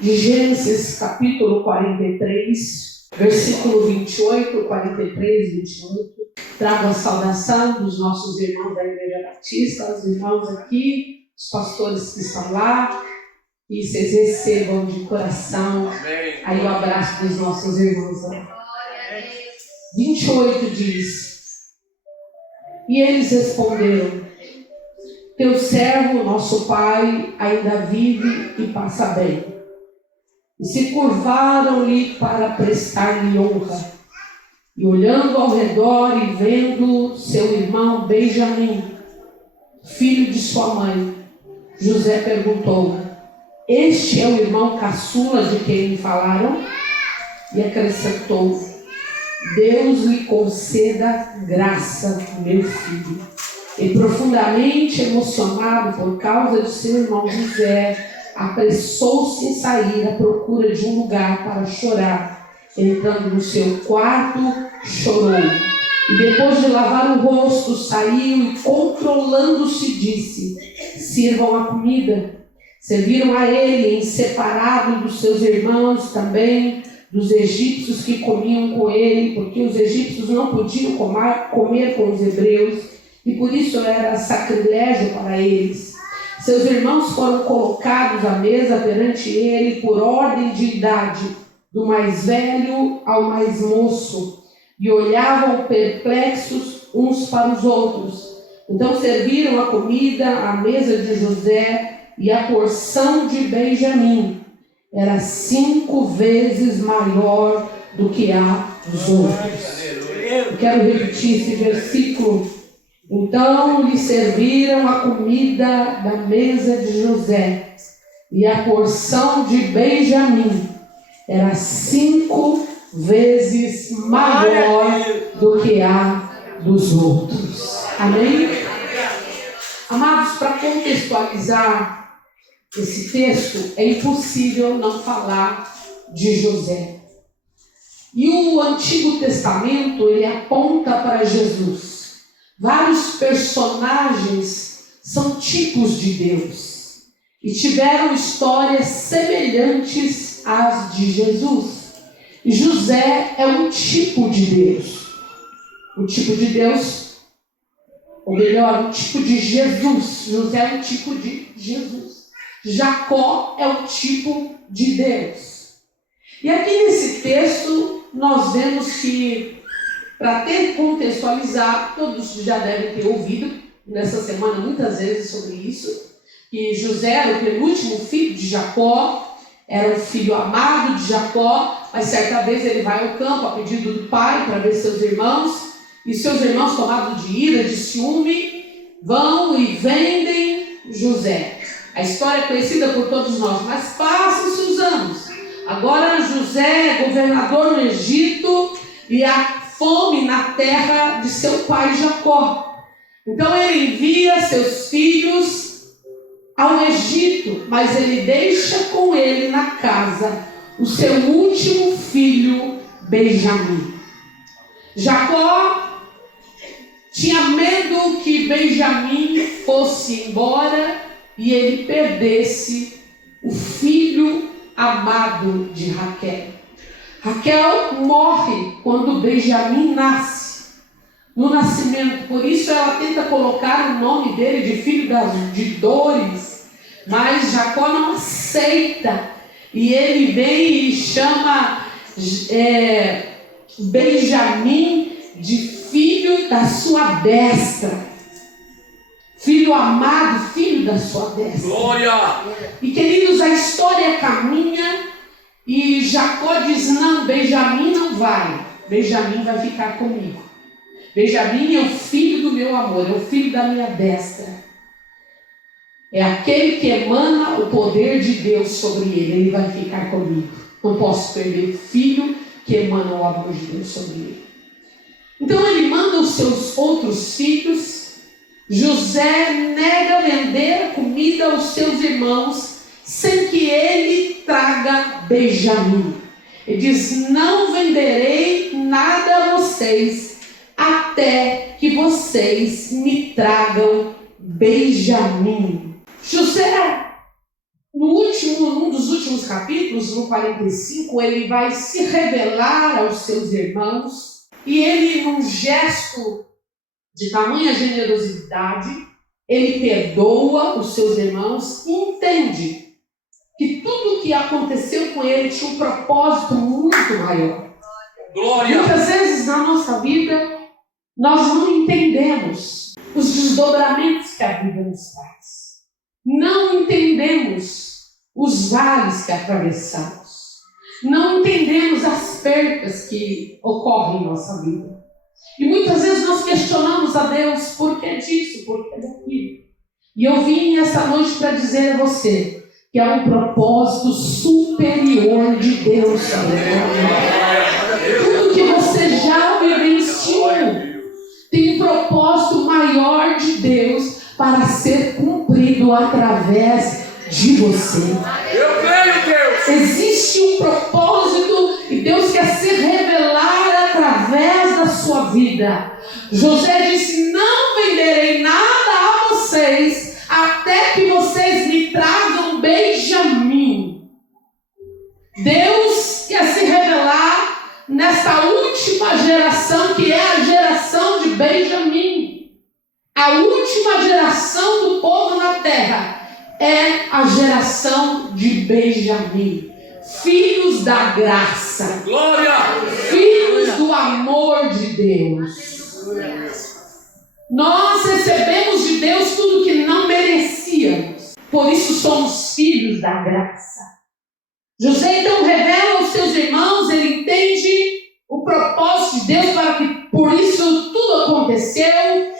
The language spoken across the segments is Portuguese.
de Gênesis capítulo 43, versículo 28, 43, 28. Trago a saudação dos nossos irmãos da Igreja Batista, os irmãos aqui, os pastores que estão lá, e vocês recebam de coração aí o abraço dos nossos irmãos lá. 28 diz: e eles responderam: teu servo, nosso pai, ainda vive e passa bem. E se curvaram-lhe para prestar-lhe honra. E olhando ao redor e vendo seu irmão Benjamim, filho de sua mãe, José perguntou: este é o irmão caçula de quem me falaram? E acrescentou: Deus lhe conceda graça, meu filho. E profundamente emocionado por causa de seu irmão José, apressou-se em sair à procura de um lugar para chorar. Entrando no seu quarto, chorou. E depois de lavar o rosto, saiu e, controlando-se, disse: sirvam a comida. Serviram a ele, em separado dos seus irmãos, também dos egípcios que comiam com ele, porque os egípcios não podiam comer com os hebreus, e por isso era sacrilégio para eles. Seus irmãos foram colocados à mesa perante ele por ordem de idade, do mais velho ao mais moço, e olhavam perplexos uns para os outros. Então serviram a comida à mesa de José, e a porção de Benjamim era 5 vezes maior do que a dos outros. Eu quero repetir esse versículo. Então lhe serviram a comida da mesa de José, e a porção de Benjamim era 5 vezes maior do que a dos outros. Amém? Amados, para contextualizar esse texto, é impossível não falar de José. E o Antigo Testamento, ele aponta para Jesus. Vários personagens são tipos de Deus e tiveram histórias semelhantes às de Jesus. E José é um tipo de Deus. Um tipo de Deus, ou melhor, um tipo de Jesus. José é um tipo de Jesus. Jacó é o tipo de Deus. E aqui nesse texto nós vemos que, para contextualizar, todos já devem ter ouvido nessa semana muitas vezes sobre isso, que José era o penúltimo filho de Jacó, era o filho amado de Jacó, mas certa vez ele vai ao campo a pedido do pai para ver seus irmãos, e seus irmãos, tomados de ira, de ciúme, vão e vendem José. A história é conhecida por todos nós, mas passam-se os anos. Agora José é governador no Egito e há fome na terra de seu pai Jacó. Então ele envia seus filhos ao Egito, mas ele deixa com ele na casa o seu último filho, Benjamim. Jacó tinha medo que Benjamim fosse embora e ele perdesse o filho amado de Raquel. Raquel morre quando Benjamim nasce, no nascimento. Por isso ela tenta colocar o nome dele de filho de dores, mas Jacó não aceita. E ele vem e chama Benjamim de filho da sua destra. Filho amado, filho da sua destra. Glória! E queridos, a história caminha e Jacó diz: não, Benjamim não vai. Benjamim vai ficar comigo. Benjamim é o filho do meu amor, é o filho da minha destra. É aquele que emana o poder de Deus sobre ele vai ficar comigo. Não posso perder o filho que emana o amor de Deus sobre ele. Então ele manda os seus outros filhos. José nega vender a comida aos seus irmãos sem que ele traga Benjamim. Ele diz: não venderei nada a vocês até que vocês me tragam Benjamim. José, no num dos últimos capítulos, no 45, ele vai se revelar aos seus irmãos e ele, num gesto de tamanha generosidade, ele perdoa os seus irmãos e entende que tudo o que aconteceu com ele tinha um propósito muito maior. Glória. Muitas vezes na nossa vida nós não entendemos os desdobramentos que a vida nos traz. Não entendemos os vales que atravessamos. Não entendemos as perdas que ocorrem em nossa vida. E muitas vezes nós questionamos a Deus por que disso, por que daquilo. E eu vim essa noite para dizer a você que há um propósito superior de Deus. Tudo que você já vivenciou tem um propósito maior de Deus para ser cumprido através de você. Eu creio, Deus. Existe um propósito e Deus quer se revelar através da sua vida. José disse: não venderei nada a vocês até que vocês me tragam Benjamim. Deus quer se revelar nesta última geração, que é a geração de Benjamim. A última geração do povo na terra é a geração de Benjamim. Filhos da graça. Glória! Filhos do amor de Deus. Nós recebemos de Deus tudo que não merecíamos. Por isso somos filhos da graça. José então revela aos seus irmãos, ele entende o propósito de Deus para que por isso tudo aconteceu.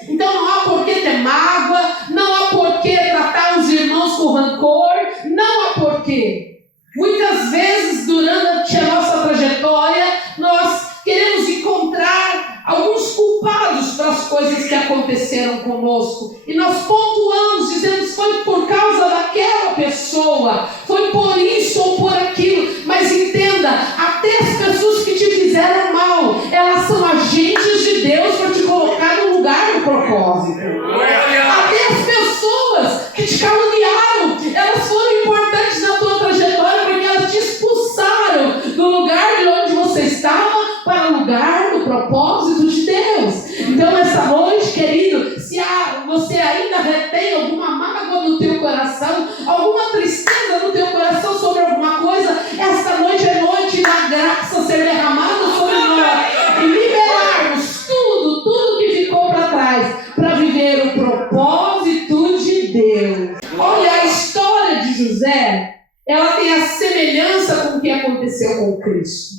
Então não há por que ter mágoa, não há por que tratar os irmãos com rancor, não há por que. Muitas vezes durante a nossa trajetória nós queremos encontrar alguns culpados para as coisas que aconteceram conosco e nós pontuamos, dizendo: foi por causa daquela pessoa, foi por isso ou por aquilo. Mas entenda, até as pessoas que te fizeram mal, elas são agentes de Deus para te colocar no lugar do propósito. Até as pessoas que te caluniaram, elas foram importantes na tua trajetória, porque elas te expulsaram do lugar de onde você estava para o lugar do propósito de Deus. Então essa noite, querido, se você ainda retém alguma mágoa no teu coração, alguma tristeza no teu coração sobre alguma coisa, esta noite é noite da graça ser derramada sobre nós e liberarmos tudo que ficou para trás para viver o propósito de Deus. Olha, a história de José, ela tem a semelhança com o que aconteceu com Cristo.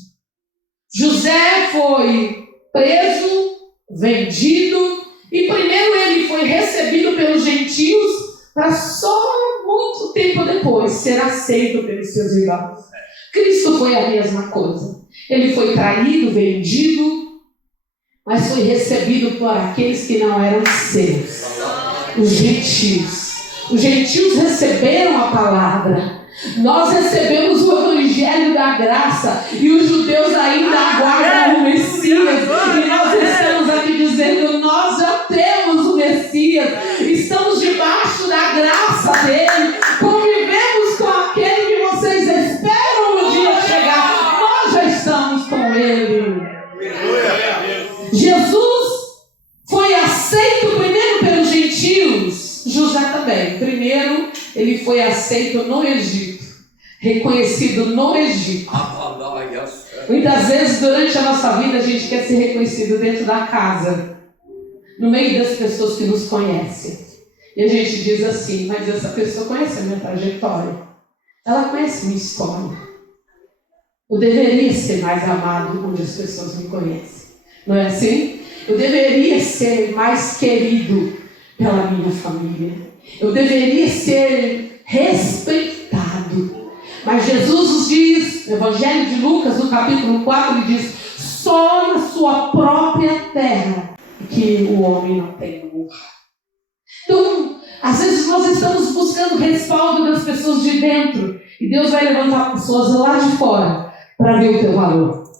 José foi preso, vendido, e primeiro ele foi recebido pelos gentios para só muito tempo depois ser aceito pelos seus irmãos. Cristo foi a mesma coisa. Ele foi traído, vendido, mas foi recebido por aqueles que não eram seus, os gentios. Os gentios receberam a palavra. Nós recebemos o evangelho da graça e os judeus ainda aguardam o Messias. E nós estamos aqui dizendo: nós já temos o Messias, estamos debaixo da graça dele, convivemos com aquele que vocês esperam no dia chegar. Nós já estamos com ele. Jesus foi aceito primeiro pelos gentios. José também. Primeiro ele foi aceito no Egito, reconhecido no Egito. Muitas vezes durante a nossa vida a gente quer ser reconhecido dentro da casa, no meio das pessoas que nos conhecem. E a gente diz assim: mas essa pessoa conhece a minha trajetória, ela conhece a minha história. Eu deveria ser mais amado onde as pessoas me conhecem. Não é assim? Eu deveria ser mais querido pela minha família. Eu deveria ser respeitado. Mas Jesus nos diz, no Evangelho de Lucas, no capítulo 4, ele diz: só na sua própria terra que o homem não tem honra. Então, às vezes nós estamos buscando respaldo das pessoas de dentro, e Deus vai levantar pessoas lá de fora para ver o teu valor.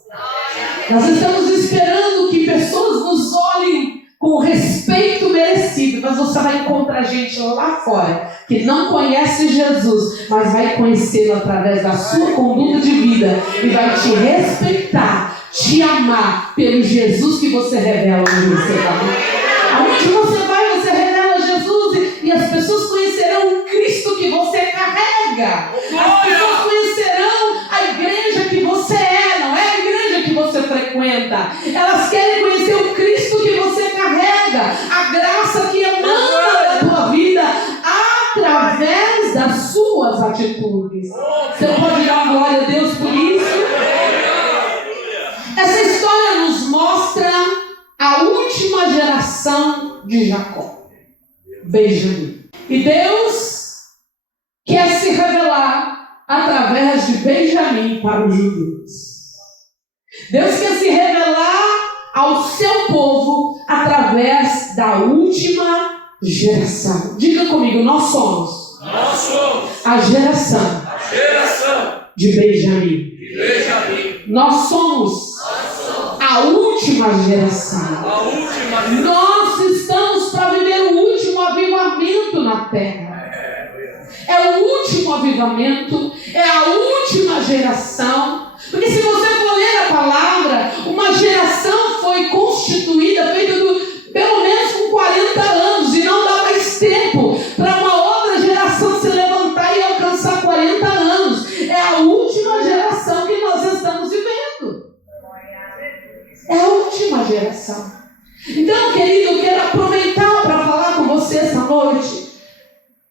Nós estamos esperando que pessoas nos olhem com respeito merecido, mas você vai encontrar gente lá fora que não conhece Jesus, mas vai conhecê-lo através da sua conduta de vida e vai te respeitar, te amar pelo Jesus que você revela onde você vai. Aonde você vai, você revela Jesus e as pessoas conhecerão o Cristo que você carrega. As pessoas conhecerão a igreja que você é, não é a igreja que você frequenta. Elas querem conhecer o Cristo que você carrega, a graça que emana da tua vida através das suas atitudes. Você pode dar glória a Deus por isso? Essa história nos mostra a última geração de Jacó, Benjamim. E Deus quer se revelar através de Benjamim para os judeus. Deus quer se revelar ao seu povo através da última geração. Diga comigo, nós somos a geração de Benjamim. Nós somos a última geração. Nós estamos para viver o último avivamento na terra. É o último avivamento, é a última geração. Porque se você for ler a palavra, uma geração foi constituída, feita pelo menos com 40 anos, e não dá mais tempo para uma outra geração se levantar e alcançar 40 anos. É a última geração que nós estamos vivendo. É a última geração. Então, querido, eu quero aproveitar para falar com você essa noite.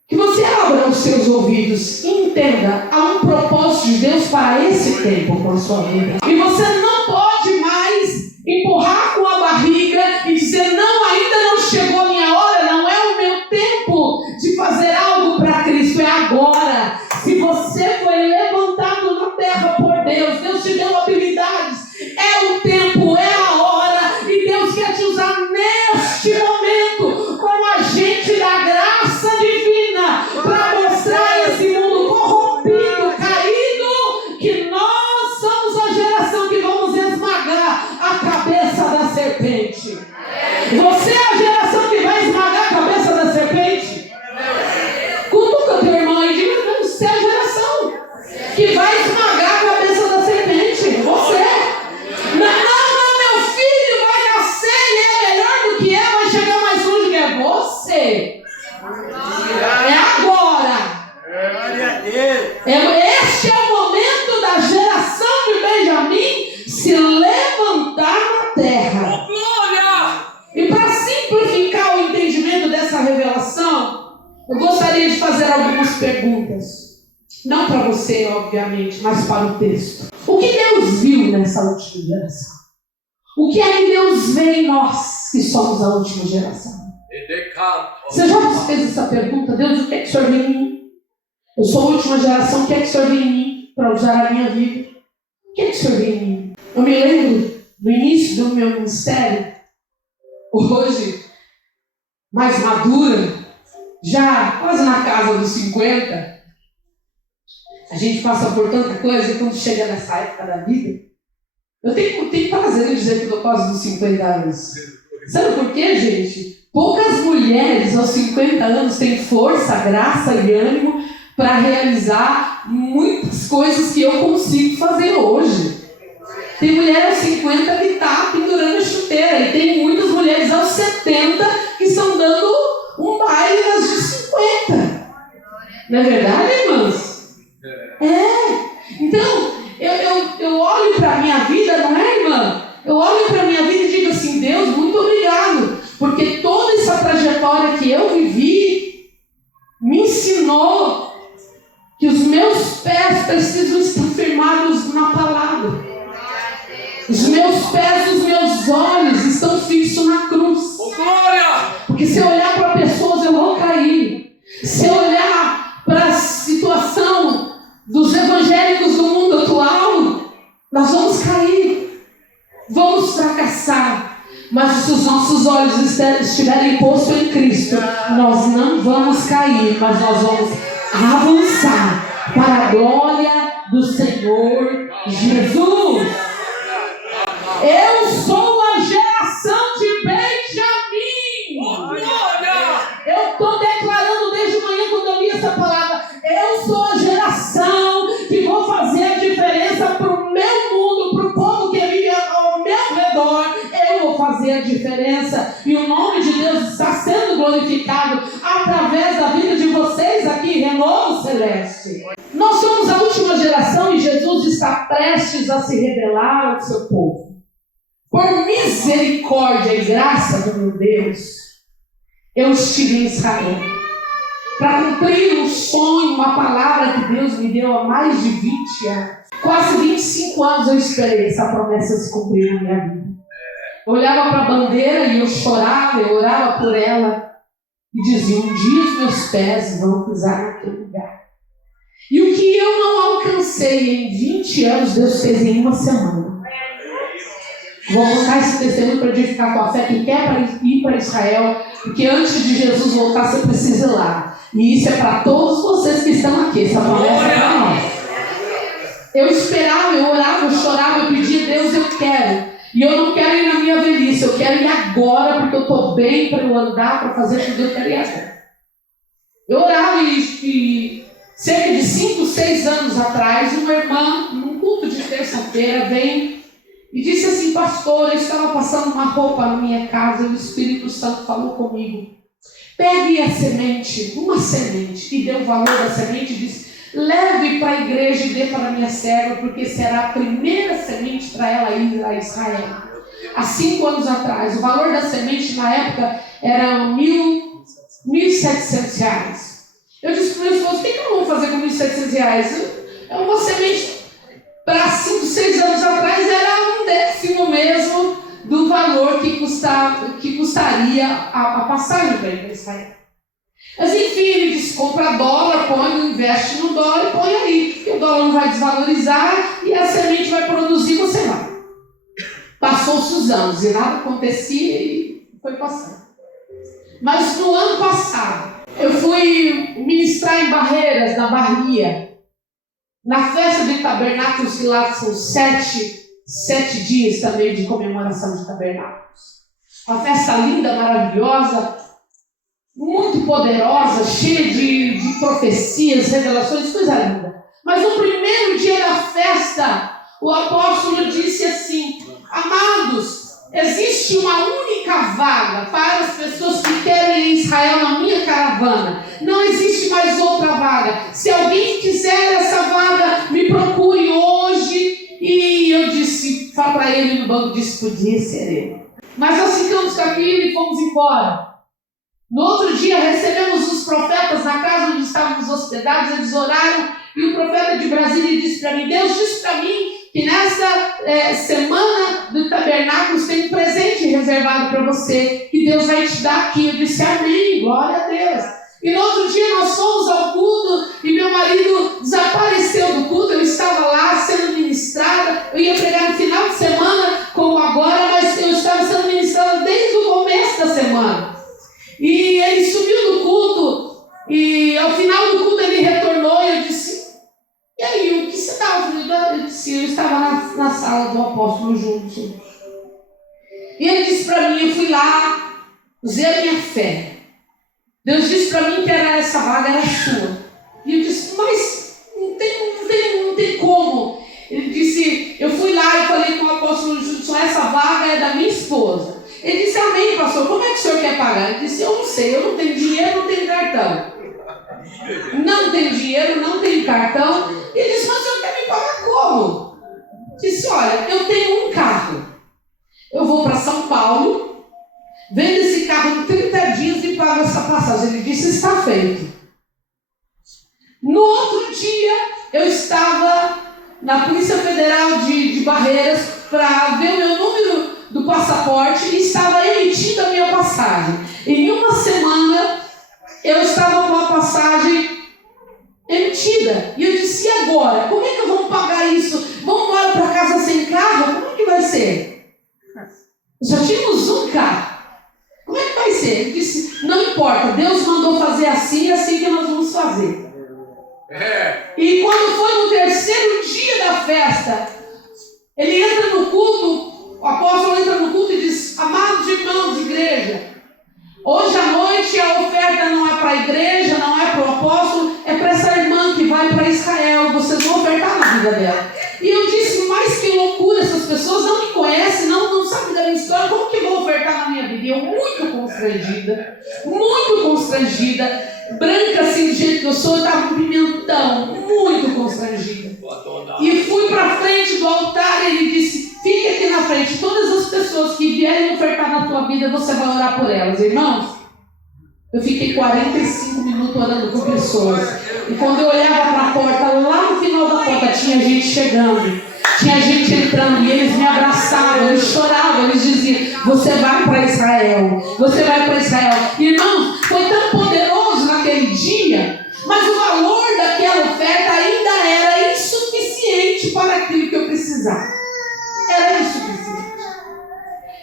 Que você abra os seus ouvidos e entenda, há um propósito de Deus para esse tempo com a sua vida. E você não pode mais empurrar com a barriga e dizer, não, ainda não chegou a minha hora, não é o meu tempo de fazer algo para Cristo, é agora. Se você foi levantado na terra por Deus, Deus te deu habilidades, é o tempo, é a hora, e Deus quer te usar neste momento como agente da graça divina para mostrar esse mundo corrompido, caído, que nós somos a geração que vamos esmagar a cabeça da serpente. Você é a geração que vai esmagar a cabeça da serpente? Cutuca teu irmão e diga, não, você é a geração que vai esmagar a cabeça da serpente. Você. Não, meu filho vai nascer e é melhor do que eu, vai chegar mais longe que é você. É agora. Este é o momento da geração de Benjamim se levantar na terra. E para simplificar o entendimento dessa revelação, eu gostaria de fazer algumas perguntas. Não para você, obviamente, mas para o texto. O que Deus viu nessa última geração? O que é que Deus vê em nós que somos a última geração? Você já fez essa pergunta? Deus, o que é que o Senhor vê em mim? Eu sou a última geração, o que é que o Senhor vê em mim para usar a minha vida? O que é que o Senhor vê em mim? Eu me lembro no início do meu ministério, hoje, mais madura, já quase na casa dos 50, a gente passa por tanta coisa e quando chega nessa época da vida, eu tenho prazer em dizer que eu estou quase dos 50 anos. Sabe por quê, gente? Poucas mulheres aos 50 anos têm força, graça e ânimo para realizar muitas coisas que eu consigo fazer hoje. Tem mulher aos 50 que está pendurando a chuteira e tem muitas mulheres aos 70 que estão dando um baile nas de 50. Não é verdade, irmãs? Então, eu olho para a minha vida, não é, irmã? Eu olho para a minha vida e digo assim, Deus, muito obrigado, porque toda essa trajetória que eu vivi me ensinou que os meus pés precisam estar firmados na palavra. Os meus pés, os meus olhos estão fixos na cruz. Porque se eu olhar para pessoas, eu vou cair. Se eu olhar para a situação dos evangélicos do mundo atual, nós vamos cair, vamos fracassar. Mas se os nossos olhos estiverem postos em Cristo, nós não vamos cair, mas nós vamos avançar para a glória do Senhor Jesus. Eu sou a geração de Benjamim. diferença e o nome de Deus está sendo glorificado através da vida de vocês aqui, Renovo Celeste. Nós somos a última geração e Jesus está prestes a se revelar ao seu povo. Por misericórdia e graça do meu Deus, eu estive em Israel para cumprir um sonho, uma palavra que Deus me deu há mais de 20 anos. Quase 25 anos eu esperei essa promessa se cumprir na minha vida. Eu olhava para a bandeira e eu chorava, eu orava por ela e dizia: um dia os meus pés vão pisar naquele lugar. E o que eu não alcancei em 20 anos, Deus fez em uma semana. Vou contar esse testemunho para edificar com a fé que quer ir para Israel, porque antes de Jesus voltar você precisa ir lá. E isso é para todos vocês que estão aqui, essa promessa é para nós. Eu esperava, eu orava, eu chorava, eu pedia: Deus, eu quero. E eu não quero ir na minha velhice, eu quero ir agora, porque eu estou bem para eu andar, para fazer tudo que eu quero ir agora. Eu orava e cerca de 5, 6 anos atrás, uma irmã, num culto de terça-feira, veio e disse assim: pastor, eu estava passando uma roupa na minha casa e o Espírito Santo falou comigo: pegue a semente, uma semente, e deu o valor da semente e disse: leve para a igreja e dê para a minha serva, porque será a primeira semente para ela ir a Israel. Há 5 anos atrás, o valor da semente na época era R$1.700. Eu disse para o meu esposo: o que eu vou fazer com R$1.700? É uma semente. Para 5, 6 anos atrás era 1/10 mesmo do valor que custaria a passagem para ir para Israel. Mas enfim, ele disse: compra dólar, põe, investe no dólar e põe aí, porque o dólar não vai desvalorizar e a semente vai produzir, você vai. Passou-se os anos e nada acontecia e foi passando. Mas no ano passado, eu fui ministrar em Barreiras, na Bahia, na festa de tabernáculos, que lá são 7 dias também de comemoração de tabernáculos. Uma festa linda, maravilhosa, muito poderosa, cheia de profecias, revelações, coisa linda. Mas no primeiro dia da festa, o apóstolo disse assim: amados, existe uma única vaga para as pessoas que querem ir a Israel na minha caravana. Não existe mais outra vaga. Se alguém quiser essa vaga, me procure hoje. E eu disse, fala para ele no banco, disse: podia ser eu. Mas nós ficamos tranquilos e fomos embora. No outro dia recebemos os profetas na casa onde estávamos hospedados. Eles oraram e o profeta de Brasília disse para mim: Deus disse para mim que nessa semana do tabernáculo tem um presente reservado para você, que Deus vai te dar aqui. Eu disse: amém, glória a Deus. E no outro dia nós fomos ao culto e meu marido desapareceu do culto. Eu estava lá sendo ministrada. Eu ia pregar no final de semana, como agora, mas eu estava sendo ministrada desde o começo da semana. E ele subiu do culto e ao final do culto ele retornou e eu disse: e aí, o que você estava fazendo? Eu disse: eu estava na sala do apóstolo junto. E ele disse para mim: eu fui lá, usei a minha fé. Deus disse para mim que essa vaga era sua. E eu disse: mas não tem como. Ele disse: eu fui lá e falei com o apóstolo Judson: essa vaga é da minha esposa. Ele disse: amém, pastor, como é que o senhor quer pagar? Ele disse: eu não sei, eu não tenho dinheiro, não tenho cartão. Não tenho dinheiro, não tenho cartão. Ele disse: mas o senhor quer me pagar como? Disse: olha, eu tenho um carro. Eu vou para São Paulo, vendo esse carro em 30 dias e pago essa passagem. Ele disse: está feito. No outro dia, eu estava na Polícia Federal de Barreiras para ver o meu número do passaporte e estava emitindo a minha passagem. Em uma semana, eu estava com a passagem emitida. E eu disse: e agora? Como é que vamos pagar isso? Vamos embora para casa sem carro? Como é que vai ser? Já tínhamos um carro. Como é que vai ser? Ele disse: não importa, Deus mandou fazer assim, é assim que nós vamos fazer. E quando foi no terceiro dia da festa, ele entra no culto, o apóstolo entra no culto e diz: amados irmãos de igreja, hoje à noite a oferta não é para a igreja, não é para o apóstolo, é para essa irmã que vai para Israel, vocês vão ofertar na vida dela. E eu disse: mas que loucura, essas pessoas não me conhecem, não sabem da minha história, como que eu vou ofertar na minha vida? E eu muito constrangida, branca assim do jeito que eu sou, eu estava com pimentão, muito constrangida. E fui para frente do altar e ele disse, fique aqui na frente, todas as pessoas que vierem ofertar na tua vida, você vai orar por elas, irmãos. Eu fiquei 45 minutos orando por pessoas. E quando eu olhava para a porta, lá no final da porta tinha gente chegando, tinha gente entrando, e eles me abraçavam, eles choravam, eles diziam, você vai para Israel, você vai para Israel. Irmãos, foi tão poderoso naquele dia, mas o valor daquela oferta ainda era insuficiente para aquilo que eu precisava. Era insuficiente.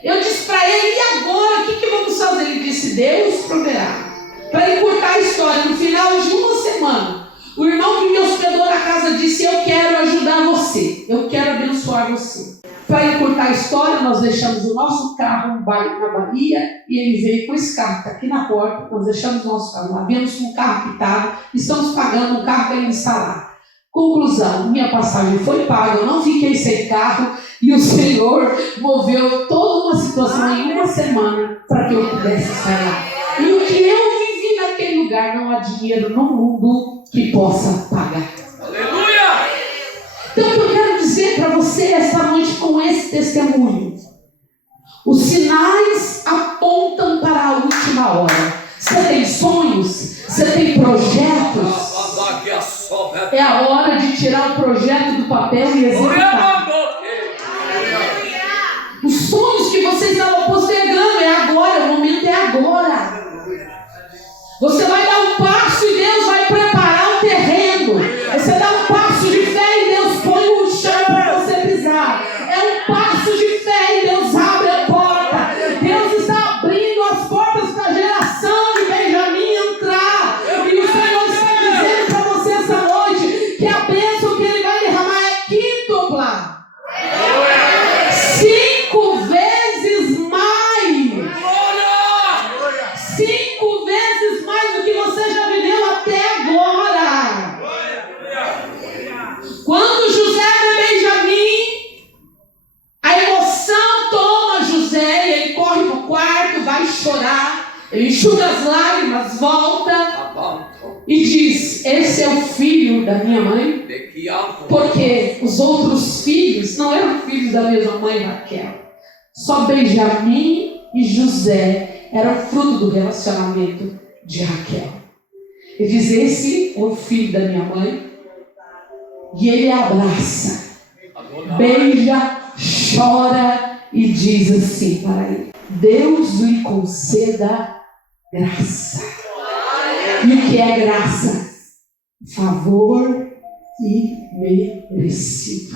Eu disse para ele, e agora, o que vamos fazer? Ele disse, Deus proverá. Para encurtar a história, no final de uma semana, o irmão que me hospedou na casa disse, eu quero ajudar você, eu quero abençoar você. Para encurtar a história, nós deixamos o nosso carro na Bahia, e ele veio com esse carro, está aqui na porta, nós deixamos o nosso carro lá, viemos com um carro quitado, estamos pagando um carro para ele instalar. Conclusão, minha passagem foi paga, eu não fiquei sem carro, e o Senhor moveu toda uma situação em uma semana para que eu pudesse sair lá. E o que eu vivi naquele lugar, não há dinheiro no mundo que possa pagar. Aleluia! Então o que eu quero dizer para você esta noite com esse testemunho, os sinais apontam para a última hora. Você tem sonhos, você tem projetos, é a hora de tirar o projeto do papel e executar. Os sonhos que vocês estavam postergando, é agora, o momento é agora. Você vai dar um passo e Deus vai preparar o terreno. Você dá um passo de fé e Deus põe o chão para você pisar. É um passo de fé e Deus abre a porta. Deus está abrindo as portas para a geração de Benjamim entrar. E o Senhor está dizendo para você essa noite que a bênção que Ele vai derramar é quíntupla. 5 vezes mais. 5 vezes mais do que você já viveu até agora. Quando José vê Benjamim, a emoção toma José e ele corre para o quarto, vai chorar, ele enxuga as lágrimas, volta e diz, esse é o filho da minha mãe, porque os outros filhos não eram filhos da mesma mãe Raquel, só Benjamim e José eram fruto do relacionamento de Raquel. Ele diz, esse é o filho da minha mãe, e ele abraça, beija, chora e diz assim para ele, Deus lhe conceda graça. E o que é graça? Favor imerecido.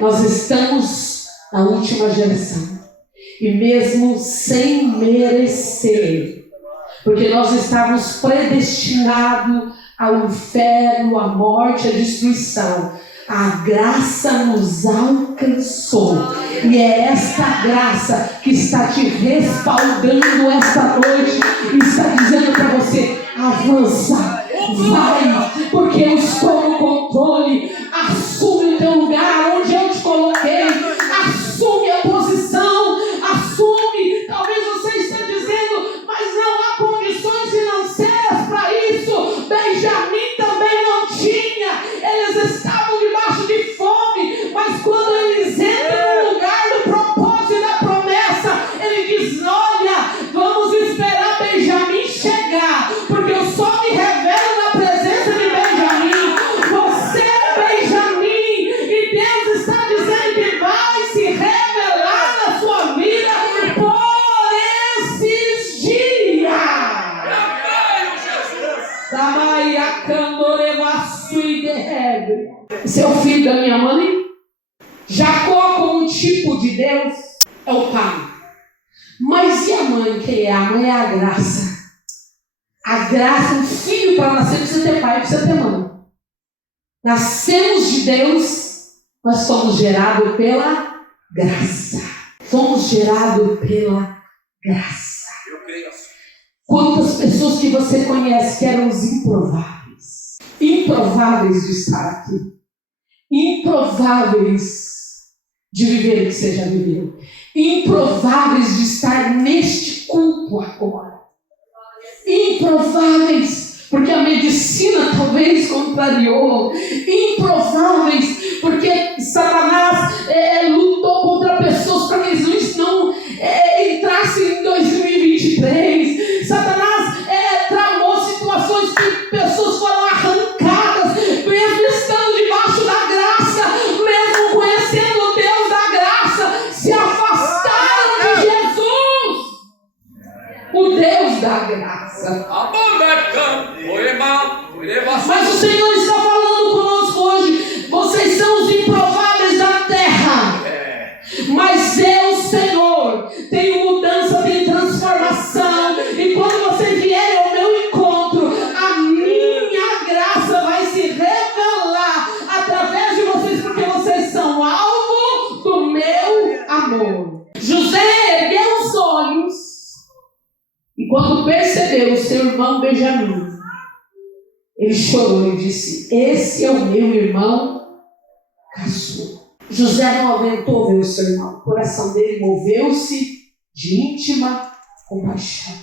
Nós estamos na última geração, e mesmo sem merecer, porque nós estávamos predestinados ao inferno, à morte, à destruição, a graça nos alcançou, e é esta graça que está te respaldando esta noite e está dizendo para você, avança, vai, porque eu estou no controle. Assume o teu lugar onde eu te coloquei, assume a posição, assume. Talvez você esteja dizendo, mas não há condições financeiras para isso. Benjamim também não tinha, eles estavam debaixo de fome, mas quando eles entram no lugar do propósito e da promessa, ele diz, olha, vamos esperar Benjamim chegar, porque eu só me revelo na presença de Benjamim. Você é Benjamim, e Deus está dizendo que vai se revelar na sua vida por esses dias. Seu filho da minha mãe, Jacó, como tipo de Deus, é o pai. Mas e a mãe? Quem é? A mãe é a graça. A graça, um filho para nascer precisa ter pai, precisa ter mãe. Nascemos de Deus, nós somos gerados pela graça. Fomos gerados pela graça. Eu creio assim. Quantas pessoas que você conhece que eram os improváveis de estar aqui, improváveis de viver o que você já viveu. Improváveis de estar neste culto agora. Improváveis, porque a medicina talvez contrariou. Improváveis, porque Satanás lutou contra pessoas para que eles não entrassem em 2023. Satanás tramou situações que pessoas foram arrancadas, mesmo estando debaixo da graça, mesmo conhecendo o Deus da graça, se afastaram de Jesus, o Deus da graça. Mas o Senhor está falando conosco hoje. Vocês são os improváveis da terra, mas eu, Senhor, tenho mudança, tenho transformação, e quando vocês vierem ao meu encontro, a minha graça vai se revelar através de vocês, porque vocês são alvo do meu amor. José ergueu os olhos e quando percebeu o seu irmão Benjamim, ele chorou e disse: esse é o meu irmão caçula. José não aguentou ver o seu irmão. O coração dele moveu-se de íntima compaixão.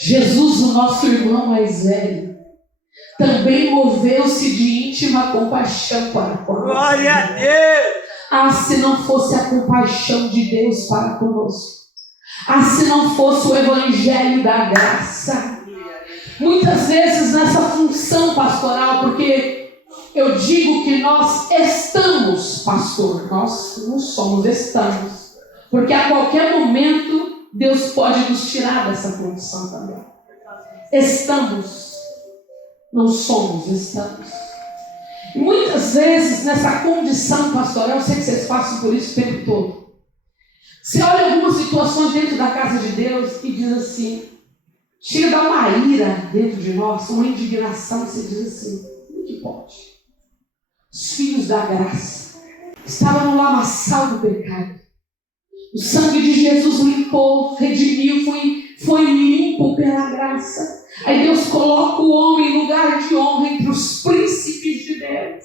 Jesus, o nosso irmão mais velho, também moveu-se de íntima compaixão para conosco. Glória a Deus! Ah, se não fosse a compaixão de Deus para conosco. Ah, se não fosse o evangelho da graça. Muitas vezes nessa função pastoral, porque eu digo que nós estamos, pastor, nós não somos, estamos. Porque a qualquer momento Deus pode nos tirar dessa função também. Estamos, não somos, estamos. E muitas vezes nessa condição pastoral, eu sei que vocês passam por isso o tempo todo. Você olha algumas situações dentro da casa de Deus e diz assim, chega a dar uma ira dentro de nós, uma indignação, você diz assim, como que pode? Os filhos da graça estavam no lamaçal do pecado. O sangue de Jesus limpou, redimiu, foi limpo pela graça. Aí Deus coloca o homem em lugar de honra entre os príncipes de Deus.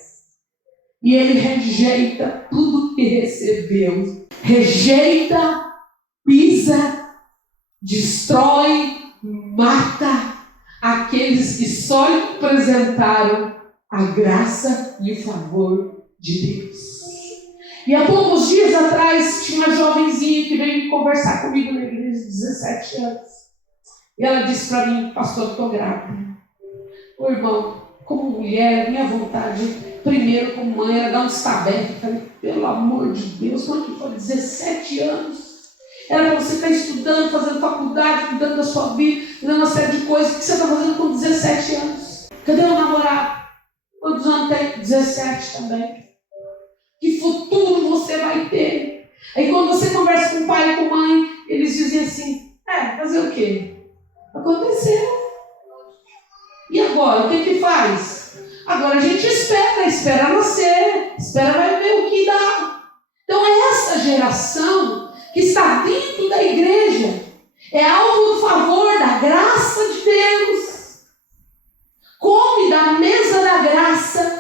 E ele rejeita tudo que recebeu. Rejeita, pisa, destrói, mata aqueles que só lhe apresentaram a graça e o favor de Deus. E há poucos dias atrás tinha uma jovenzinha que veio conversar comigo na igreja de 17 anos. E ela disse para mim, pastor, estou grávida. Ô irmão, como mulher, minha vontade, primeiro como mãe, era dar um estabeque. Falei, pelo amor de Deus, quando que foi? 17 anos. Era para você estar estudando, fazendo faculdade, cuidando da sua vida, fazendo uma série de coisas. O que você está fazendo com 17 anos? Cadê o namorado? Quantos anos tem? 17 também. Que futuro você vai ter? Aí quando você conversa com o pai e com a mãe, eles dizem assim, fazer o quê? Aconteceu. E agora, o que faz? Agora a gente espera nascer, espera vai ver o que dá. Então é essa geração que está dentro da igreja, é alvo do favor, da graça de Deus. Come da mesa da graça.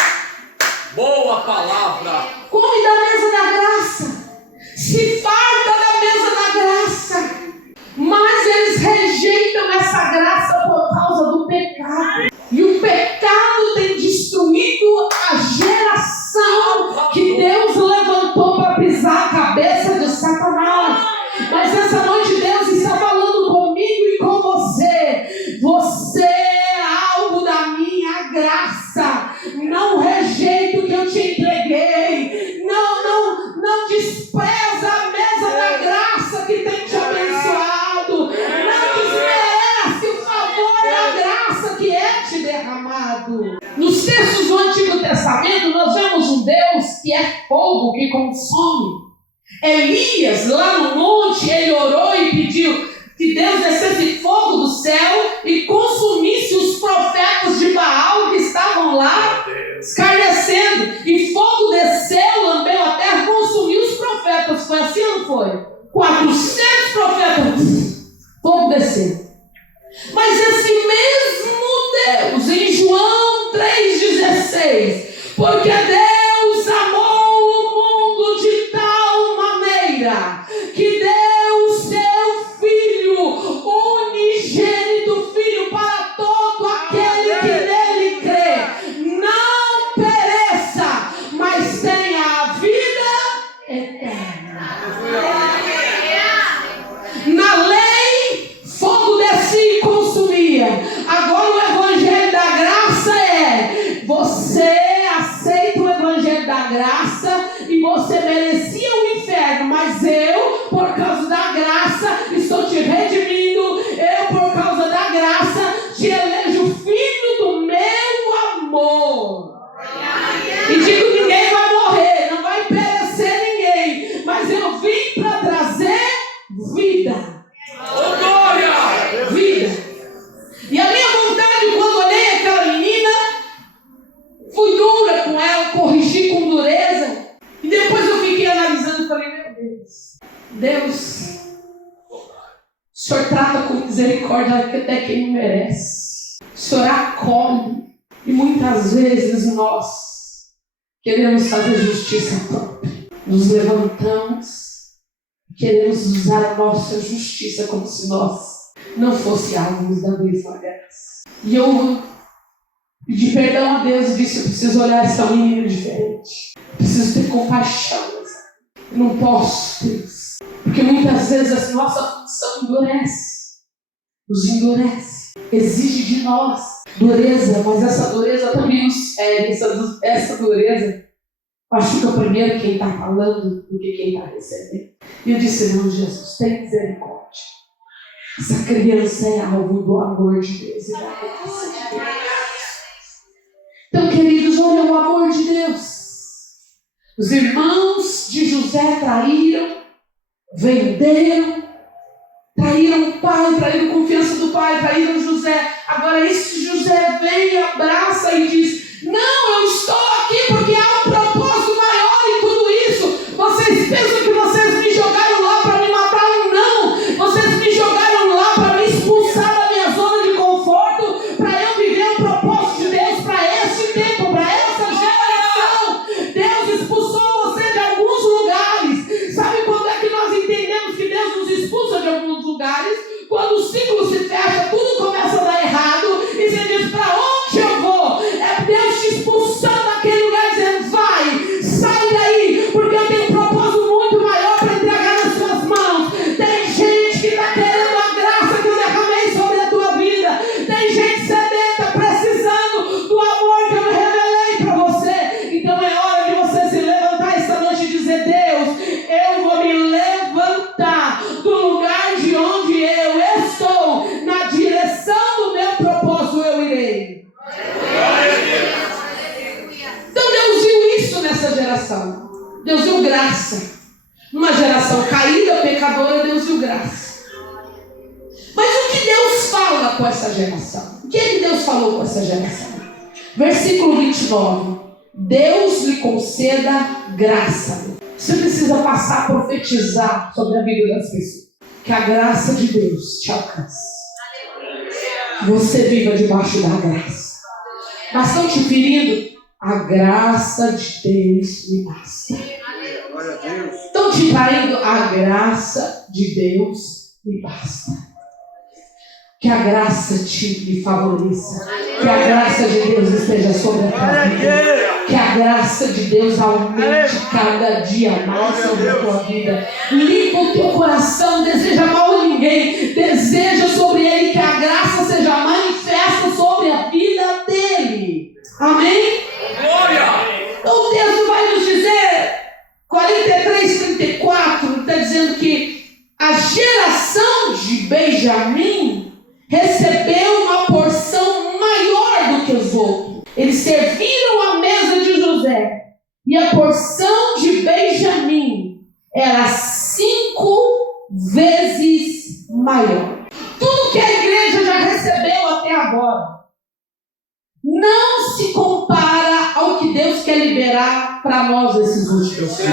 Boa palavra. Come da mesa da graça. Se farta da mesa da graça. Mas eles rejeitam essa graça por causa do pecado. E o pecado tem destruído a geração que Deus levantou para pisar a cabeça de Satanás. Mas essa noite Deus está falando comigo e com você. Você é alvo da minha graça. Não rejeita o que eu te entreguei. Não despreza a mesa da graça que tem te abençoado. Não desmerece o favor da graça que é te derramado. Nos textos do Antigo Testamento nós vemos um Deus que é fogo, que consome. Elias, lá no monte, ele orou e pediu que Deus descesse fogo do céu e consumisse os profetas de Baal que estavam lá escarnecendo. E fogo desceu, lambeu a terra, consumiu os profetas. Foi assim ou não foi? 400 profetas, fogo desceu. Mas esse mesmo Deus, em João 3,16, porque Deus amou o mundo de tal respondi com dureza. E depois eu fiquei analisando e falei, meu Deus, o Senhor trata com misericórdia até quem não merece. O Senhor acolhe. E muitas vezes nós queremos fazer justiça própria. Nos levantamos, queremos usar a nossa justiça como se nós não fosse alvos da mesma graça. E eu pedi perdão a Deus e disse, eu preciso olhar essa menina diferente. Eu preciso ter compaixão. Eu não posso ter isso. Porque muitas vezes a nossa função nos endurece, exige de nós dureza, mas essa dureza também nos fere. Essa dureza machuca primeiro quem está falando do que quem está recebendo. E eu disse, não, Jesus, tem misericórdia. Essa criança é alvo do amor de Deus e da graça de Deus. Então, queridos, olha o amor de Deus. Os irmãos de José traíram, venderam, traíram o pai, traíram a confiança do pai, traíram José. Agora esse José vem, abraça e diz, não, eu estou aqui porque há um propósito maior em tudo isso. Vocês pensam que vocês me jogaram lá para me matar? Não, vocês me jogaram lá para me expulsar da minha zona de conforto, para eu viver o propósito de Deus para esse tempo, para essa geração. Deus expulsou você de alguns lugares. Sabe quando é que nós entendemos que Deus nos expulsa de alguns lugares? Quando o ciclo se fecha, tudo começa a dar errado e você diz, para onde eu vou? É Deus te expulsando daquele lugar dizendo, vai, sai daí, porque eu tenho um propósito muito maior para entregar nas suas mãos. Tem gente que está querendo a graça que eu derramei sobre a tua vida. Tem gente sedenta, precisando do amor que eu revelei para você. Então é hora de você se levantar esta noite e dizer, Deus, eu vou me levantar do lugar de onde eu estou, na direção do meu propósito eu irei. Então Deus viu isso nessa geração. Deus viu graça. Numa geração caída, pecadora, Deus viu graça. Mas o que Deus fala com essa geração? O que é que Deus falou com essa geração? Versículo 29. Deus lhe conceda graça. Você precisa passar a profetizar sobre a vida das pessoas. Que a graça de Deus te alcance. Você viva debaixo da graça. Mas estão te ferindo? A graça de Deus me basta. Estão te traindo? A graça de Deus me basta. Que a graça lhe favoreça. Que a graça de Deus esteja sobre a tua vida. Que a graça de Deus aumente cada dia mais sobre a tua vida. Limpa o teu coração, deseja mal a ninguém. Deseja sobre ele que a graça seja manifesta sobre a vida dele. Amém? Glória! Então o texto vai nos dizer, 43:34, está dizendo que a geração de Benjamim recebeu uma porção maior do que os outros. Eles serviram a mesa de José. E a porção de Benjamim era 5 vezes maior. Tudo que a igreja já recebeu até agora não se compara ao que Deus quer liberar para nós nesses últimos dias.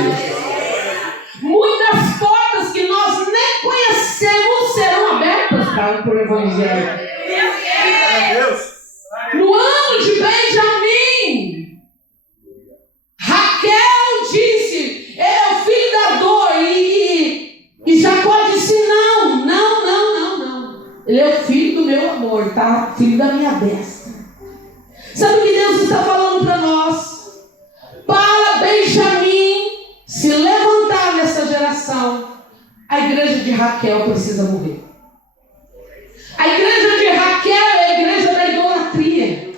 Muitas portas que nós nem conhecemos serão abertas para o Evangelho. No ano de Benjamim, Raquel disse, ele é o filho da dor. E Jacó disse, não. Ele é o filho do meu amor, tá? Filho da minha besta. Sabe o que Deus está falando para nós? Para Benjamim se levantar nessa geração, a igreja de Raquel precisa morrer. A igreja de Raquel é a igreja da idolatria.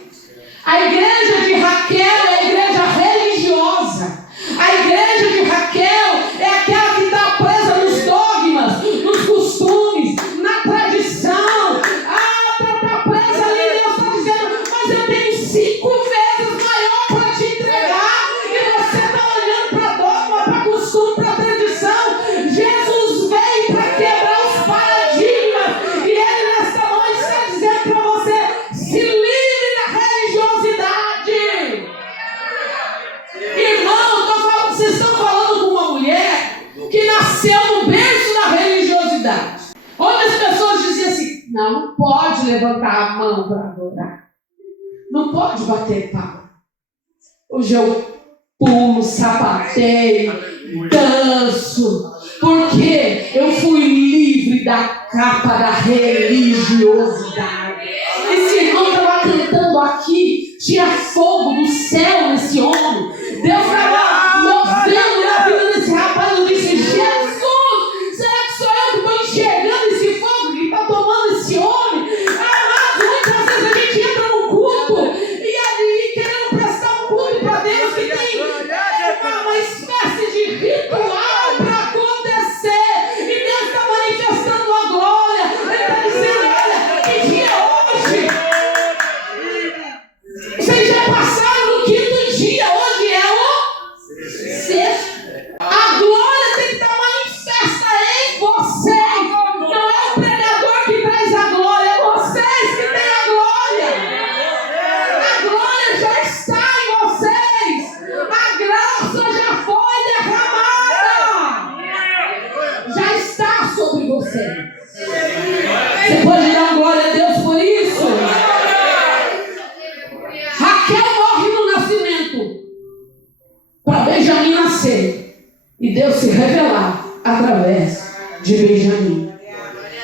A igreja de Raquel é a igreja religiosa. A igreja de Raquel é aquela que está presa nos dogmas, nos costumes, na tradição. Está presa ali. Deus está dizendo, mas eu tenho 5 vezes maior para te entregar. E você está olhando para dogma, para costume, para tradição. Jesus veio para quebrar os paradigmas. E ele nessa noite está dizendo, nasceu no berço da religiosidade, onde as pessoas diziam assim: não pode levantar a mão para adorar, não pode bater palma. Hoje eu pulo, sapateio, danço, porque eu fui livre da capa da religiosidade. Esse irmão estava cantando aqui, tinha fogo do céu nesse homem. Deus estava movendo na vida desse rapaz. Eu disse: Jesus, será que sou eu que estou enxergando esse fogo que está tomando esse homem? Amados, muitas vezes a gente entra no culto e ali querendo prestar um culto para Deus que tem uma espécie de ritual para acontecer, e Deus está manifestando a glória. Ele está dizendo: olha, que dia é hoje? Vocês já passaram no quinto dia, hoje é o sexto. A glória tem que estar manifesta em vocês. Não é o pregador que traz a glória, é vocês que têm a glória. A glória já está em vocês. A graça já foi derramada. Já está sobre vocês. Você pode dar glória a Deus por isso? Raquel morre no nascimento para Benjamim nascer e Deus se revelar através de Benjamim.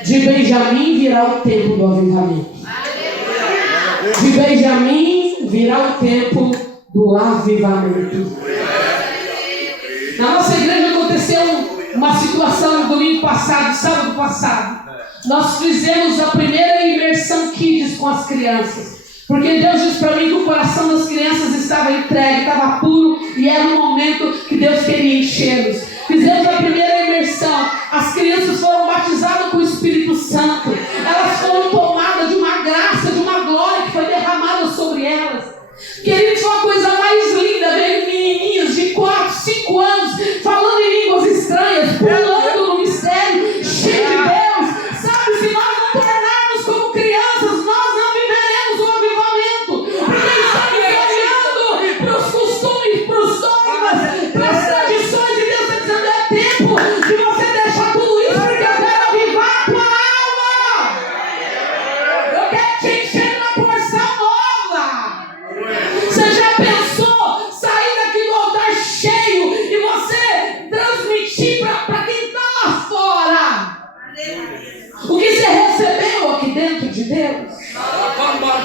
De Benjamim virá o tempo do avivamento. De Benjamim virá o tempo do avivamento. Na nossa igreja aconteceu uma situação no domingo passado, sábado passado. Nós fizemos a primeira imersão Kids com as crianças. Porque Deus disse para mim que o coração das crianças estava entregue, estava puro, e era um momento que Deus queria enchê-los. Fizemos a primeira imersão. As crianças foram batizadas com o Espírito Santo. Elas foram tomadas de uma graça, de uma glória que foi derramada sobre elas. Queridos, foi a coisa mais linda ver menininhos de 4, 5 anos falando em línguas estranhas, pulando no mistério, cheio de Deus. Sabe, se nós não tornarmos como crianças, nós não viveremos o avivamento. Porque estamos olhando para os costumes, para os dogmas, para as tradições, e Deus está dizendo: é tempo de você deixar tudo isso, porque eu quero avivar a tua alma. Eu quero te encher de uma porção nova. Você já pensou sair daqui do altar cheio e você transmitir para quem está lá fora o que você recebeu aqui dentro de Deus?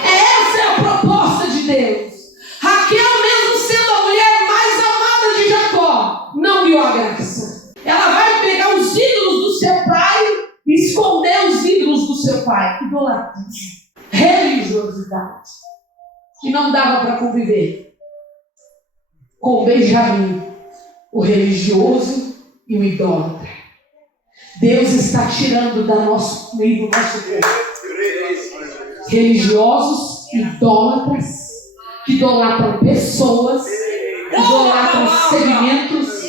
Essa é a proposta de Deus. Raquel, mesmo sendo a mulher mais amada de Jacó, não viu a graça. Ela vai pegar os ídolos do seu pai e esconder os ídolos do seu pai. Idolatria, religiosidade, que não dava para conviver com Benjamim, o religioso e o idólatra. Deus está tirando do nosso meio, do nosso povo, religiosos, idólatras, que idolatram pessoas, idolatram segmentos,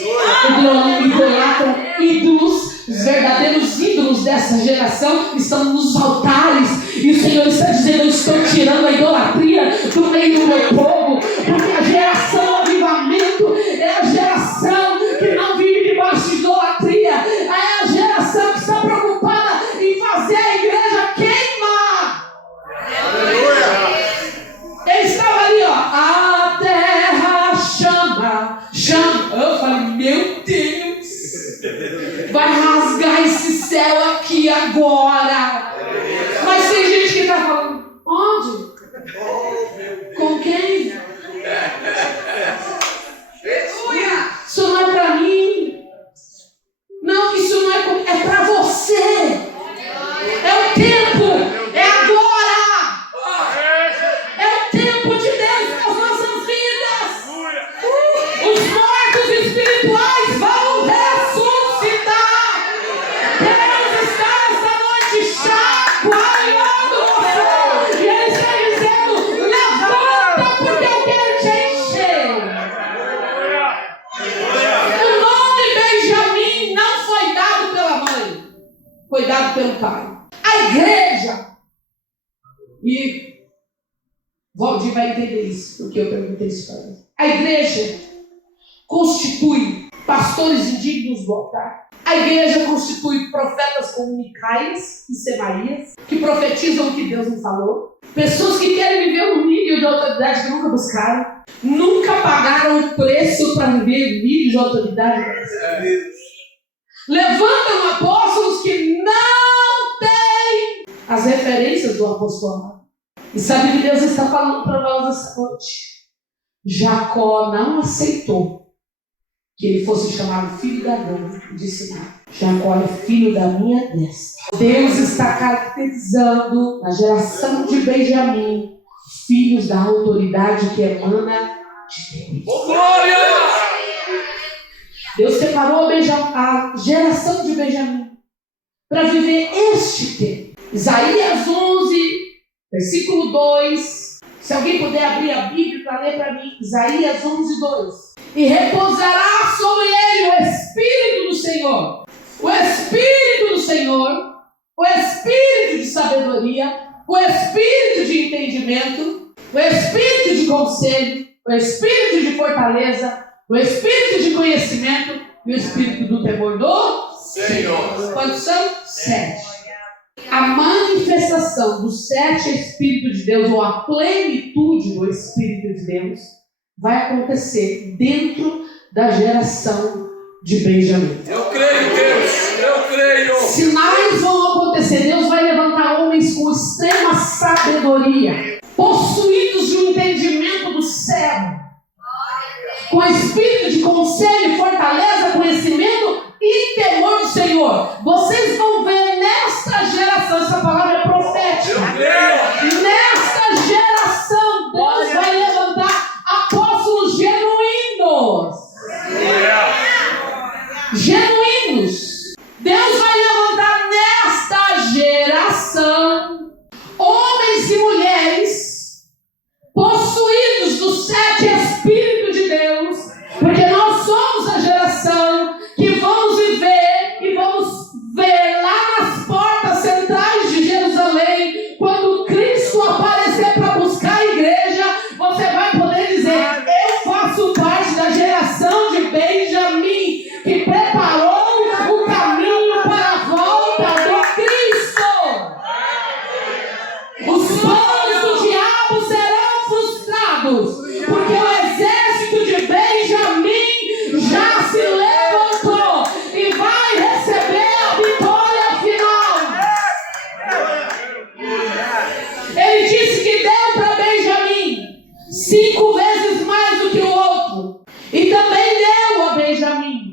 idolatram ídolos. Os verdadeiros ídolos dessa geração estão nos altares, e o Senhor está dizendo: eu estou tirando a idolatria do meio do meu povo, porque a geração do avivamento é a geração que não vive debaixo de idolatria, é a geração que está preocupada em fazer a igreja queimar. Ele estava ali, ó: a terra chama, chama. Eu falei: meu Deus, vai rasgar esse céu aqui agora. Mas tem gente que está falando: onde? Com quem? Isso não é para mim. Não, isso não é para você. É o tempo, é agora. É o tempo de Deus nas nossas vidas. Os mortos espirituais vão ressuscitar. Deus está essa noite chacoalhando você, e Ele está dizendo: levanta, porque eu quero te encher. O nome Benjamim não foi dado pela mãe, foi dado pelo pai. A igreja, e Valdir vai entender isso, porque eu perguntei isso para ele. A igreja constitui pastores indignos do altar. A igreja constitui profetas como Micaias e Semaías, que profetizam o que Deus não falou. Pessoas que querem viver um nível de autoridade que nunca buscaram. Nunca pagaram o preço para viver o nível de autoridade. Levantam apóstolos que não têm as referências do apostolado. E sabe que Deus está falando para nós essa noite? Jacó não aceitou que ele fosse chamado filho da dor e disse: não, Jacó é filho da minha destra. Deus está caracterizando na geração de Benjamim filhos da autoridade que emana de Deus. Glória! Deus separou a geração de Benjamim para viver este tempo. Isaías 11, versículo 2. Se alguém puder abrir a Bíblia para ler para mim, Isaías 11, 2. E repousará sobre ele o Espírito do Senhor. O Espírito do Senhor, o Espírito de sabedoria, o Espírito de entendimento, o Espírito de conselho, o Espírito de fortaleza, o Espírito de conhecimento e o Espírito do temor do Senhor. Quantos são? 7. A manifestação dos 7 Espíritos de Deus, ou a plenitude do Espírito de Deus, vai acontecer dentro da geração de Benjamim. Eu creio, Deus, eu creio. Sinais vão acontecer. Deus vai levantar homens com extrema sabedoria, possuídos de um entendimento do céu, com espírito de conselho, fortaleza, conhecimento e temor do Senhor. Vocês vão ver nesta geração, essa palavra é profética. Nesta geração, Deus vai levantar apóstolos genuínos. Genuínos. Deus vai levantar nesta geração homens e mulheres possuídos dos 7 Espíritos de Deus, porque nós somos a geração que vamos viver e vamos ver lá nas portas centrais de Jerusalém, quando Cristo aparecer para buscar a igreja, você vai poder dizer: eu faço parte da geração de Benjamim, que preparou o caminho para a volta de Cristo. Os planos do diabo serão frustrados, porque o exército de Benjamim já se levantou e vai receber a vitória final. Ele disse que deu para Benjamim 5 vezes mais do que o outro, e também deu a Benjamim.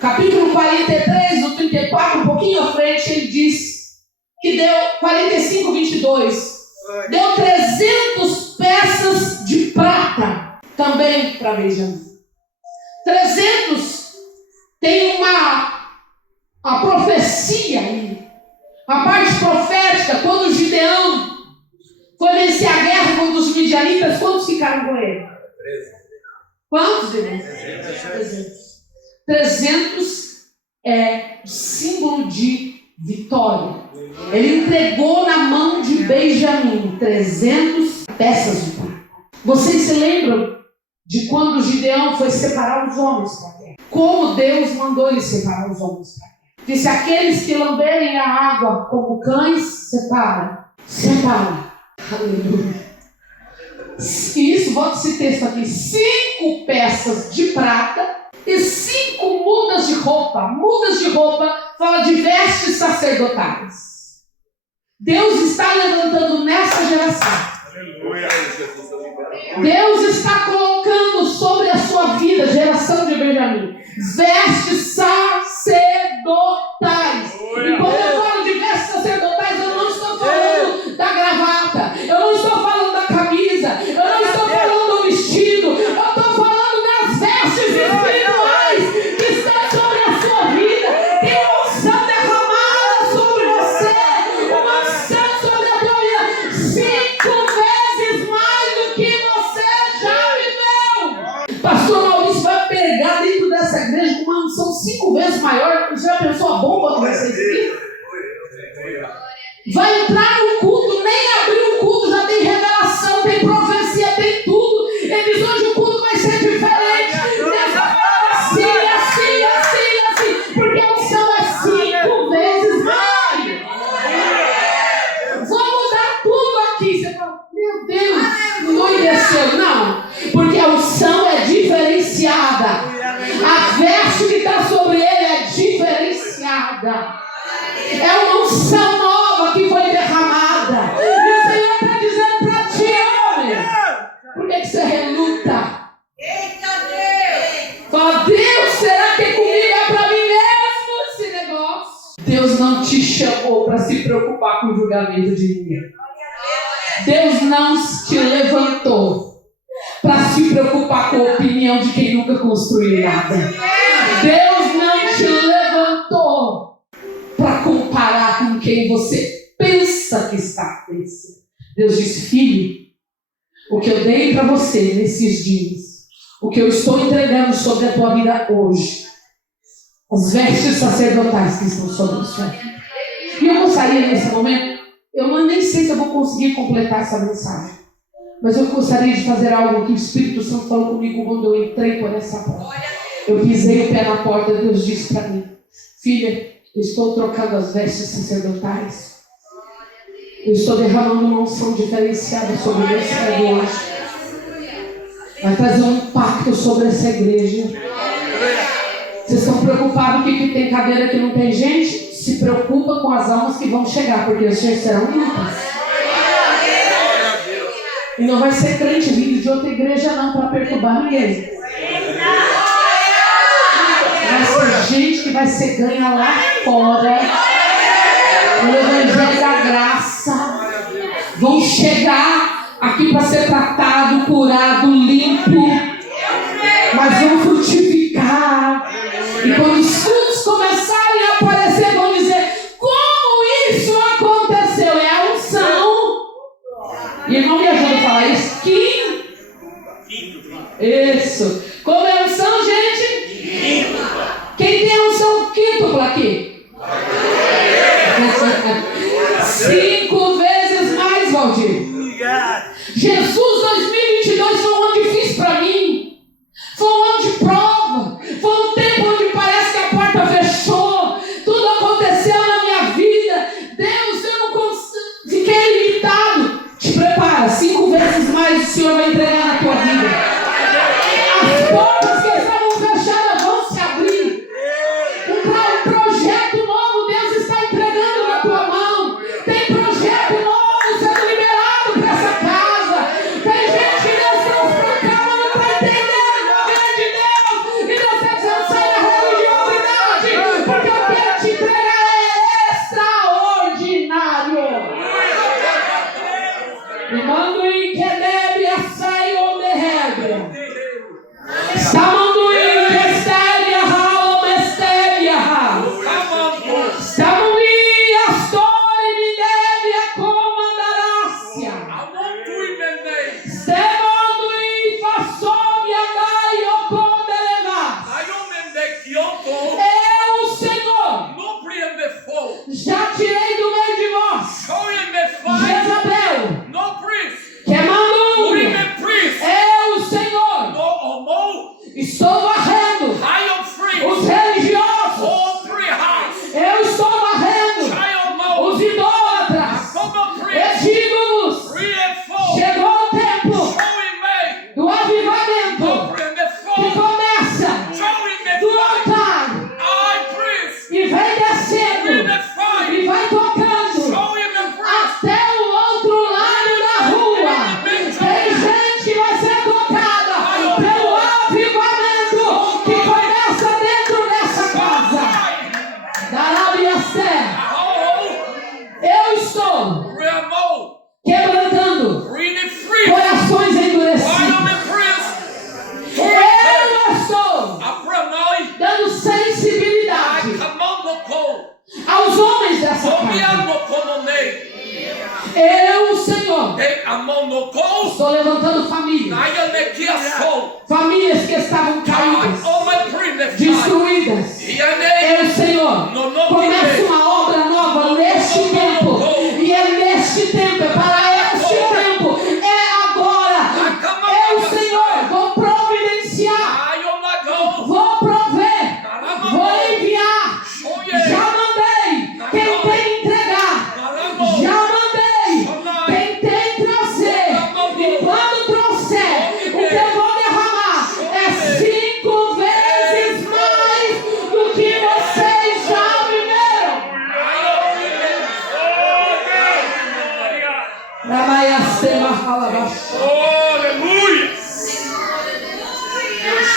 Capítulo 43, do 34, um pouquinho à frente, ele diz que deu 45, 22. Deu 300 peças de prata também para Benjamim. 300 tem a profecia aí, a parte profética. Quando Gideão foi vencer a guerra contra os midianitas, quantos ficaram com ele? 13. Quantos, irmãos? 300. 300 é símbolo de vitória. Ele entregou na mão de Benjamim 300 peças de prata. Vocês se lembram de quando Gideão foi separar os homens para a guerra? Como Deus mandou ele separar os homens para a guerra? Disse: aqueles que lamberem a água como cães, separa. Aleluia. Isso, bota esse texto aqui: 5 peças de prata e 5 mudas de roupa. Mudas de roupa fala de vestes sacerdotais. Deus está levantando nessa geração. Deus está colocando sobre a sua vida, geração de Benjamim, vestes sacerdotais. E quando eu falo de vestes sacerdotais, eu não estou falando da gravata, eu não estou falando da camisa, eu não estou falando do vestido, eu estou falando das vestes espirituais que estão sobre a sua vida. Tem uma unção derramada sobre você, uma unção sobre a tua vida, 5 vezes mais do que você já viveu. Pastor Maurício vai pegar dentro dessa igreja com uma unção 5 vezes maior. Você já pensou a bomba que vai ser isso aqui? Vai entrar no culto, nem abrir o culto, já tem revelação, tem profecia, tem tudo. Ele diz: hoje o culto vai ser diferente. Assim, porque a unção é unção nova que foi derramada. E o Senhor está dizendo para ti, homem, por que você reluta? Fala, Deus, será que comigo é para mim mesmo esse negócio? Deus não te chamou para se preocupar com o julgamento de ninguém. Deus não te levantou para se preocupar com a opinião de quem nunca construiu nada. Deus não te levantou para comparar com quem você pensa que está pensando. Deus disse, filho, o que eu dei para você nesses dias, o que eu estou entregando sobre a tua vida hoje, as vestes sacerdotais que estão sobre a sua vida. E eu gostaria nesse momento, eu nem sei se eu vou conseguir completar essa mensagem, mas eu gostaria de fazer algo que o Espírito Santo falou comigo quando eu entrei por essa porta. Eu pisei o pé na porta e Deus disse para mim, filha, eu estou trocando as vestes sacerdotais. Eu estou derramando uma unção diferenciada sobre o meu servo hoje. Vai trazer um impacto sobre essa igreja. Vocês estão preocupados que tem cadeira que não tem gente? Se preocupa com as almas que vão chegar, porque as gente serão limpas. E não vai ser crente vindo de outra igreja não, para perturbar ninguém. Vai ser gente que vai ser ganha lá fora. O evangelho da graça. Vão chegar aqui para ser tratado, curado, limpo. Mas vão frutificar. E quando os frutos começarem a aparecer, vão dizer, como isso aconteceu? É a unção. E irmão me ajuda a falar isso. Isso. Como é a unção, gente? Quem tem a unção quíntupla aqui? 5 vezes mais, Valdir. Jesus 2022 foi um ano difícil para mim. Foi um ano de prova. Foi um tempo onde parece que a porta fechou. Tudo aconteceu na minha vida. Deus, eu não consigo. Fiquei limitado. Te prepara, 5 vezes mais o Senhor vai entregar na tua vida. As portas que estavam fechadas vão se abrir. Um projeto novo Deus está entregando na tua mão. Tem projeto novo sendo liberado para essa casa. Tem gente que Deus trouxe para cá, mas não está entendendo o poder de Deus. E Deus está dizendo, sai da religiosidade, porque eu quero te entregar é extraordinário. E mando em que deve a sair o derrebe. Estamos em Mestéria, Raul Mestéria. Estamos em Astore, me deve a comandarácia. Estamos em Façomia, Gaio, Condelevas. Eu, Senhor, já tirei do meio de vós Jezabel, queimando unha. Eu, Senhor, estou varrendo os religiosos. Eu estou varrendo os idólatras. Eu digo-vos, chegou o tempo do avivamento que começa do altar e vem descendo e vai tocando até o outro lado da rua. Tem gente que vai ser tocada pelo avivamento que começa dentro dessa casa. Darabiasté, eu estou quebrantando corações endurecidos. Eu estou dando sensibilidade aos homens dessa casa. Eu, Senhor, estou levantando famílias. Famílias que estavam caídas, destruídas. Eu, Senhor, começo uma obra nova neste tempo. E é neste tempo, é para este tempo. É agora. Eu, Senhor, vou providenciar. Vou prover. Vou enviar. Já mandei quem tem que entregar. Já mandei quem tem que trazer. E quando trouxer, o que eu vou derramar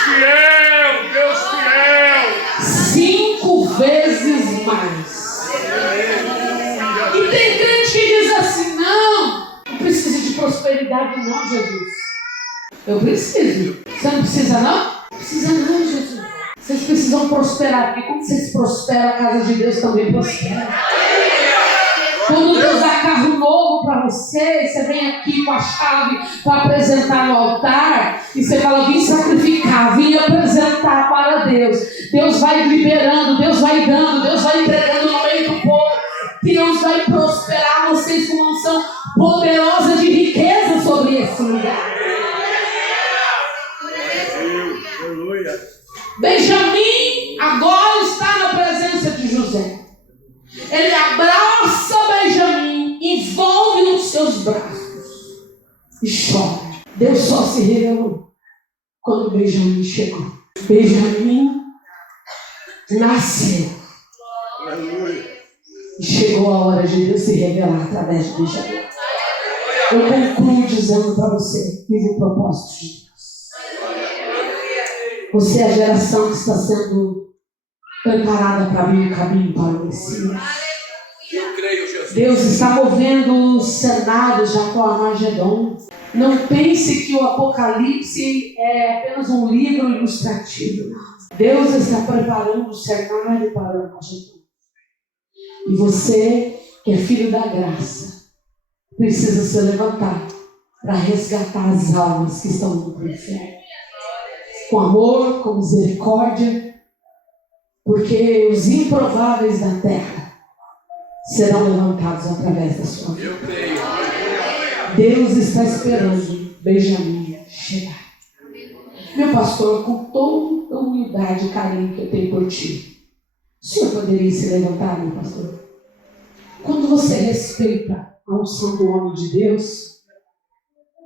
fiel, Deus fiel. 5 vezes mais. E tem crente que diz assim: não preciso de prosperidade, não, Jesus. Eu preciso. Você não precisa, não? Precisa, não, Jesus. Vocês precisam prosperar, porque quando vocês prosperam, a casa de Deus também prospera. Quando Deus dá carro novo para você, você vem aqui com a chave para apresentar no altar, e você fala: vim sacrificar, vim apresentar para Deus. Deus vai liberando, Deus vai dando, Deus vai entregando no meio do povo. Deus vai prosperar vocês com uma unção poderosa de riqueza sobre esse lugar. Benjamim agora está na presença de José. Ele abraça Benjamim, envolve nos seus braços e chora. Deus só se revelou quando Benjamim chegou. Benjamim nasceu. E chegou a hora de Deus se revelar através de Benjamim. Eu concluo dizendo para você: vive o propósito de Deus. Você é a geração que está sendo preparada para abrir o caminho para o Messias. Deus está movendo os cenários já com Armagedon. Não pense que o Apocalipse é apenas um livro ilustrativo. Deus está preparando o cenário para o Armagedon. E você, que é filho da graça, precisa se levantar para resgatar as almas que estão no inferno. Com amor, com misericórdia, porque os improváveis da terra serão levantados através da sua vida. Deus está esperando Benjamim chegar. Meu pastor, com toda a humildade e carinho que eu tenho por ti, o senhor poderia se levantar, meu pastor? Quando você respeita a unção do homem de Deus,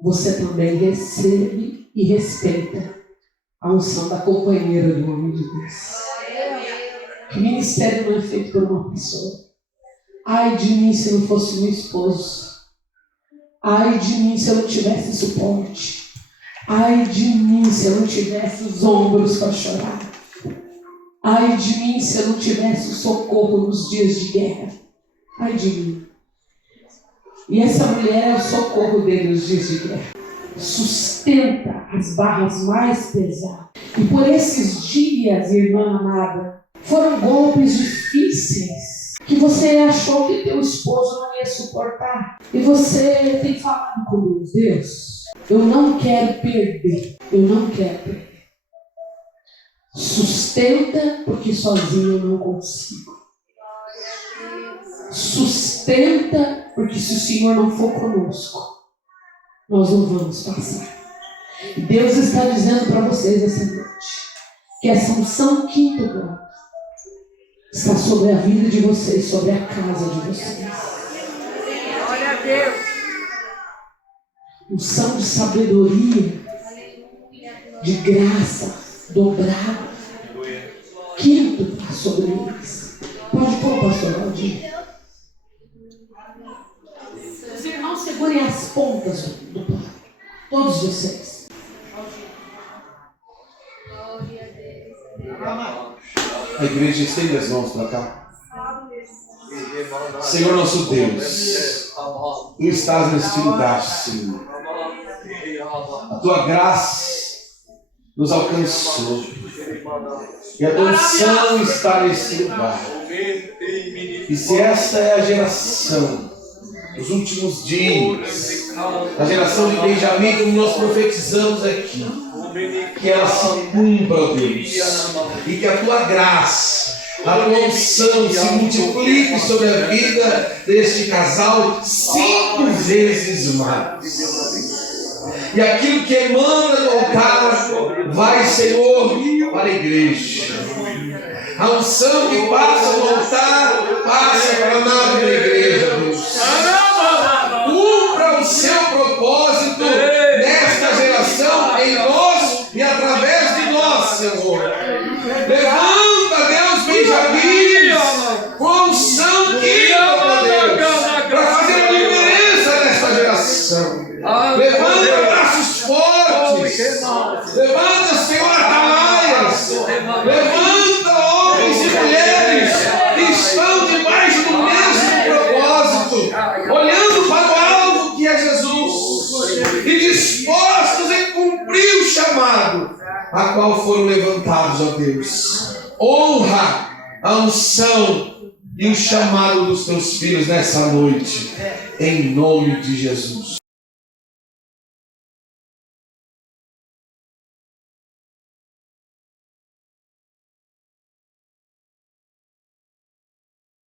você também recebe e respeita a unção da companheira do homem de Deus. O ministério não é feito por uma pessoa. Ai de mim se não fosse meu esposo. Ai de mim se eu não tivesse suporte. Ai de mim se eu não tivesse os ombros para chorar. Ai de mim se eu não tivesse o socorro nos dias de guerra. Ai de mim. E essa mulher é o socorro dele nos dias de guerra. Sustenta as barras mais pesadas. E por esses dias, irmã amada, foram golpes difíceis que você achou que teu esposo não ia suportar. E você tem falado com Deus: Deus, eu não quero perder. Eu não quero perder. Sustenta, porque sozinho eu não consigo. Sustenta, porque se o Senhor não for conosco, nós não vamos passar. E Deus está dizendo para vocês essa noite que essa unção quinto grau está sobre a vida de vocês, sobre a casa de vocês. Glória a Deus. Unção de sabedoria, de graça dobrada. Quinto grau sobre eles. Pode pôr, pastor Valdir. Os irmãos segurem as pontas do pano. Todos vocês. A igreja estende as mãos para cá. Senhor nosso Deus, Tu estás neste lugar, Senhor. A Tua graça nos alcançou. E a Tua unção está neste lugar. E se esta é a geração dos últimos dias, a geração de Benjamim, como nós profetizamos aqui, que ela se cumpra, ó Deus, e que a Tua graça, a Tua unção se multiplique sobre a vida deste casal 5 vezes mais. E aquilo que emana do altar vai, Senhor, para a igreja. A unção que passa do altar passa para a nave da igreja, Deus. Cumpra o seu propósito nesta geração, em nós e através de nós, Senhor. Levanta, Deus, Benjamim, com a unção que para fazer a diferença nesta geração. Levanta braços fortes. Levanta, Senhor, a qual foram levantados, ó Deus. Honra a unção e o chamado dos teus filhos nessa noite, em nome de Jesus.